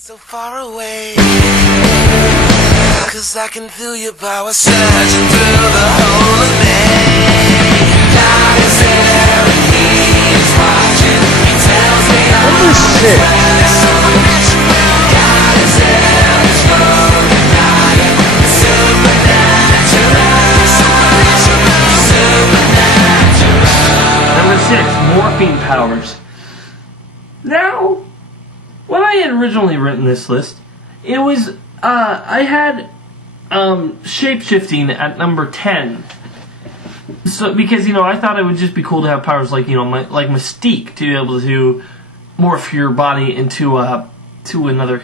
So far away, 'cause I can feel your power surging through the whole of me. God is there and he's watching. He tells me I'm supernatural. God is there, he's rolling higher. Supernatural. Number 6, morphine powers. Now, when I had originally written this list, it was, I had shape-shifting at number 10. So, because, I thought it would just be cool to have powers like, like Mystique, to be able to morph your body into to another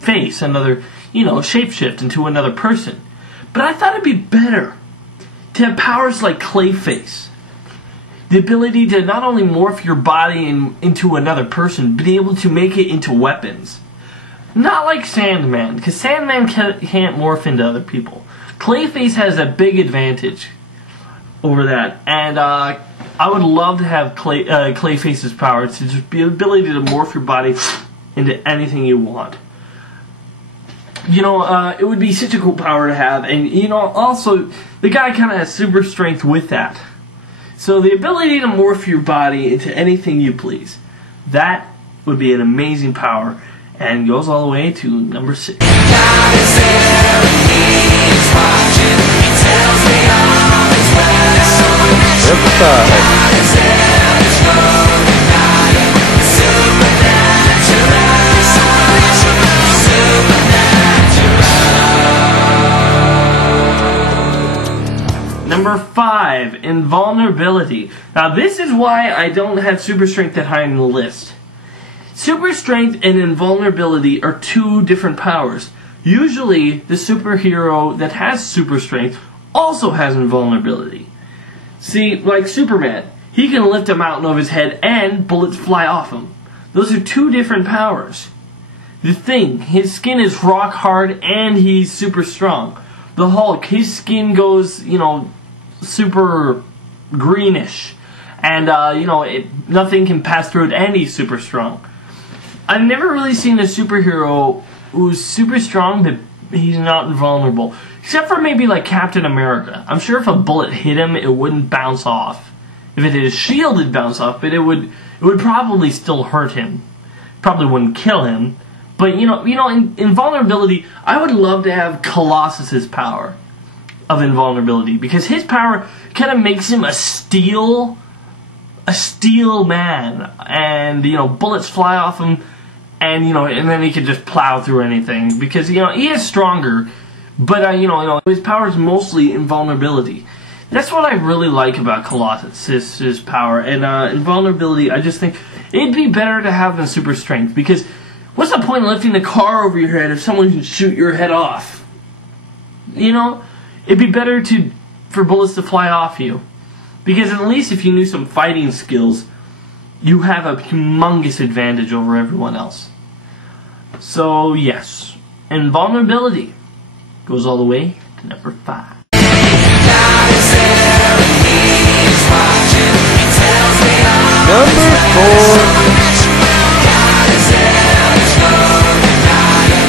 face, another, shapeshift into another person. But I thought it'd be better to have powers like Clayface. The ability to not only morph your body into another person, but be able to make it into weapons. Not like Sandman, because Sandman can't morph into other people. Clayface has a big advantage over that, and I would love to have Clayface's power to just be the ability to morph your body into anything you want. It would be such a cool power to have, and also the guy kind of has super strength with that. So the ability to morph your body into anything you please, that would be an amazing power, and goes all the way to number 6. God is there and he's watching. He tells me all is well. God is there, he's rolling higher. Supernatural. Number 5, Invulnerability. Now this is why I don't have super strength that high on the list. Super strength and invulnerability are two different powers. Usually the superhero that has super strength also has invulnerability. See, like Superman, he can lift a mountain over his head and bullets fly off him. Those are two different powers. The Thing, his skin is rock hard and he's super strong. The Hulk, his skin goes, super greenish, and nothing can pass through it, and he's super strong. I've never really seen a superhero who's super strong but he's not invulnerable, except for maybe like Captain America. I'm sure if a bullet hit him, it wouldn't bounce off. If it hit his shield, it'd bounce off, but it would probably still hurt him. Probably wouldn't kill him. But in invulnerability, I would love to have Colossus's power of invulnerability, because his power kind of makes him a steel man, and bullets fly off him, and and then he can just plow through anything, because he is stronger, but his power is mostly invulnerability. That's what I really like about Colossus's power, and invulnerability. I just think it'd be better to have than super strength, because what's the point of lifting the car over your head if someone can shoot your head off? It'd be better for bullets to fly off you. Because at least if you knew some fighting skills, you have a humongous advantage over everyone else. So, yes. Invulnerability goes all the way to number 5. God is there and he's watching. He tells me number 4. God is there, he's rolling higher.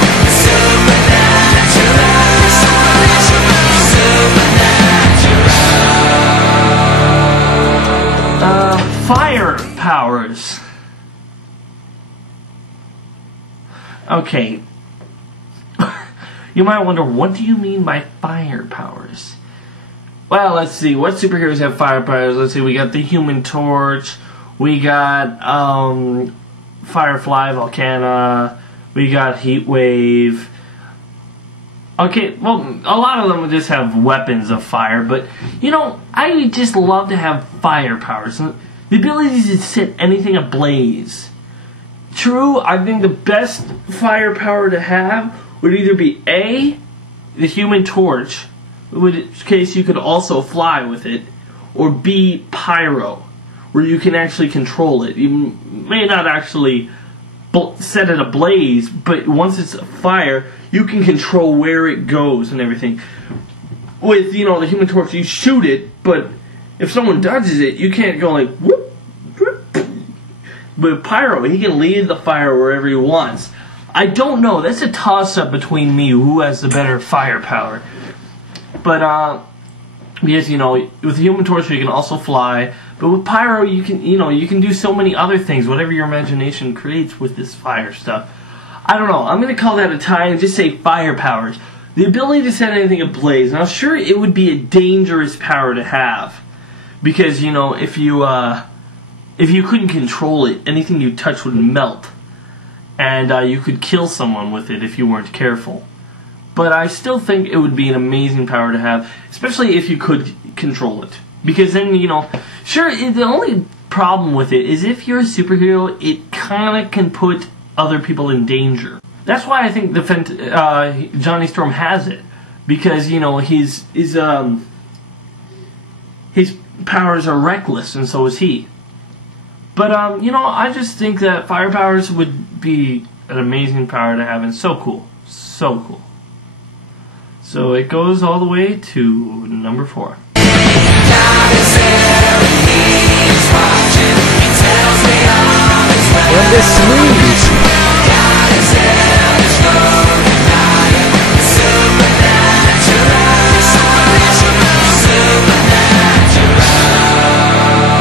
Fire powers. Okay. You might wonder, what do you mean by fire powers? Well, let's see. What superheroes have fire powers? Let's see. We got the Human Torch. We got Firefly, Volcana. We got Heat Wave. Okay, well, a lot of them would just have weapons of fire, but, I would just love to have fire powers. The ability to set anything ablaze. True, I think the best fire power to have would either be A, the Human Torch, in which case you could also fly with it, or B, Pyro, where you can actually control it. You may not actually set it ablaze, but once it's fire, you can control where it goes and everything. With, the Human Torch, you shoot it, but if someone dodges it, you can't go like, whoop, whoop. But Pyro, he can lead the fire wherever he wants. I don't know. That's a toss-up between me who has the better firepower. But because with the Human Torch you can also fly, but with Pyro you can do so many other things. Whatever your imagination creates with this fire stuff. I don't know. I'm gonna call that a tie and just say fire powers. The ability to set anything ablaze. Now, sure, it would be a dangerous power to have, because if you couldn't control it, anything you touch would melt, and you could kill someone with it if you weren't careful. But I still think it would be an amazing power to have, especially if you could control it. Because then, sure, the only problem with it is if you're a superhero, it kind of can put other people in danger. That's why I think Johnny Storm has it, because his powers are reckless, and so is he. But I just think that fire powers would be an amazing power to have, and so cool, so cool. So it goes all the way to number 4. Number 3.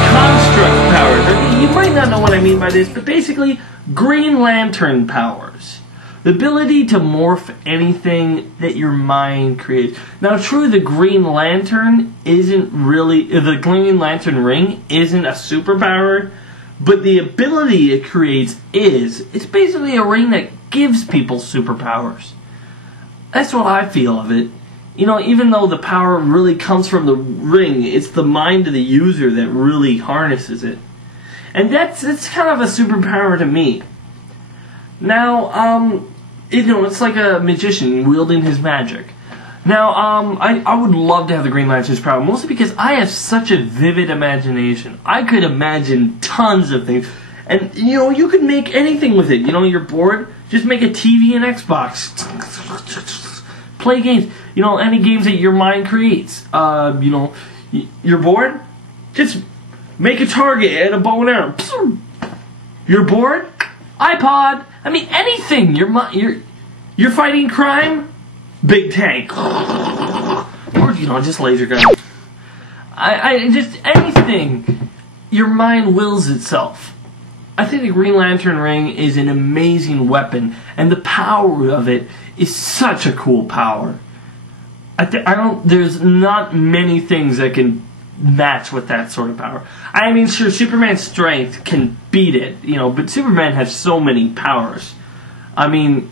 Construct powers. You might not know what I mean by this, but basically, Green Lantern powers. The ability to morph anything that your mind creates. Now, true, the Green Lantern isn't really... The Green Lantern ring isn't a superpower, but the ability it creates is. It's basically a ring that gives people superpowers. That's what I feel of it. Even though the power really comes from the ring, it's the mind of the user that really harnesses it. And that's kind of a superpower to me. Now, it's like a magician wielding his magic. Now, I would love to have the Green Lantern's power, mostly because I have such a vivid imagination. I could imagine tons of things. And, you could make anything with it. You're bored, just make a TV and Xbox. Play games. Any games that your mind creates. You're bored? Just make a target and a bow and arrow. You're bored? iPod. I mean, anything. You're fighting crime? Big tank. Or, just laser gun. I just anything. Your mind wills itself. I think the Green Lantern ring is an amazing weapon, and the power of it is such a cool power. There's not many things that can match with that sort of power. I mean, sure, Superman's strength can beat it, but Superman has so many powers. I mean,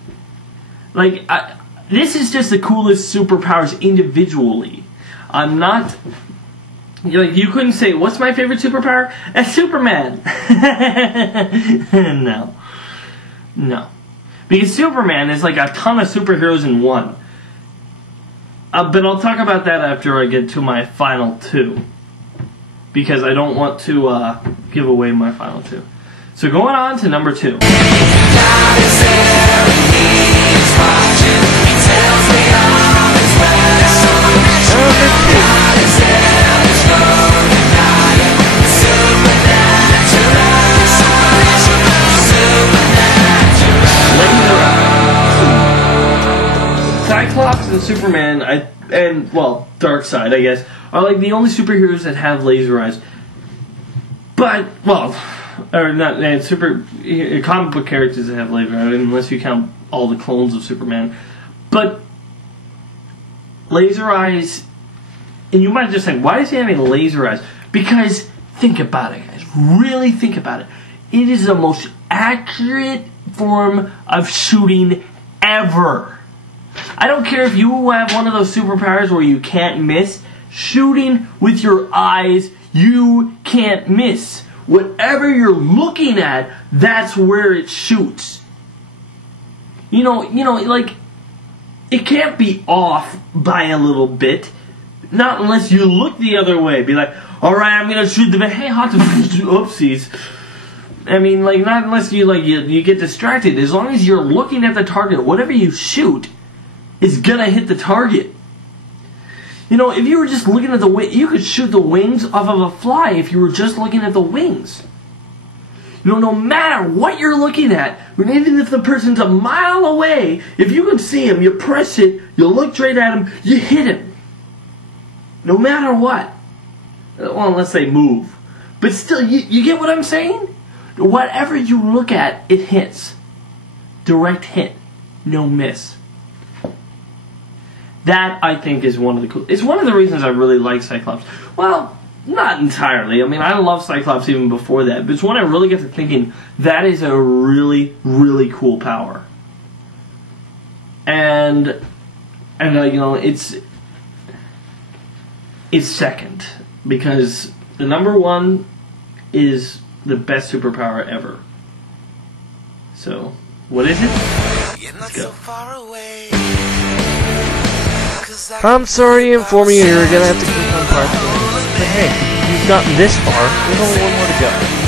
this is just the coolest superpowers individually. I'm not... you couldn't say, what's my favorite superpower? That's Superman. No. Because Superman is like a ton of superheroes in one. But I'll talk about that after I get to my final 2. Because I don't want to give away my final 2. So going on to number 2. Cyclops and Superman, Darkseid, I guess, are like the only superheroes that have laser eyes. But, comic book characters that have laser eyes, unless you count all the clones of Superman. But laser eyes, and you might just think, why is he having laser eyes? Because, think about it, guys. Really think about it. It is the most accurate form of shooting ever. I don't care if you have one of those superpowers where you can't miss. Shooting with your eyes, you can't miss. Whatever you're looking at, that's where it shoots. It can't be off by a little bit. Not unless you look the other way. Be like, alright, I'm gonna shoot the... Hey, oopsies. I mean, not unless you get distracted. As long as you're looking at the target, whatever you shoot is gonna hit the target. If you were just looking at the wing, you could shoot the wings off of a fly if you were just looking at the wings. No matter what you're looking at, even if the person's a mile away, if you can see him, you press it, you look straight at him, you hit him. No matter what. Well, unless they move. But still, you get what I'm saying? Whatever you look at, it hits. Direct hit. No miss. That, I think, is one of the cool... It's one of the reasons I really like Cyclops. Well, not entirely. I mean, I love Cyclops even before that. But it's when I really get to thinking, that is a really, really cool power. And it's second. Because the number one is the best superpower ever. So, what is it? Let's go. I'm sorry to inform you, you're gonna have to click on part 3. But hey, you've gotten this far, there's only one more to go.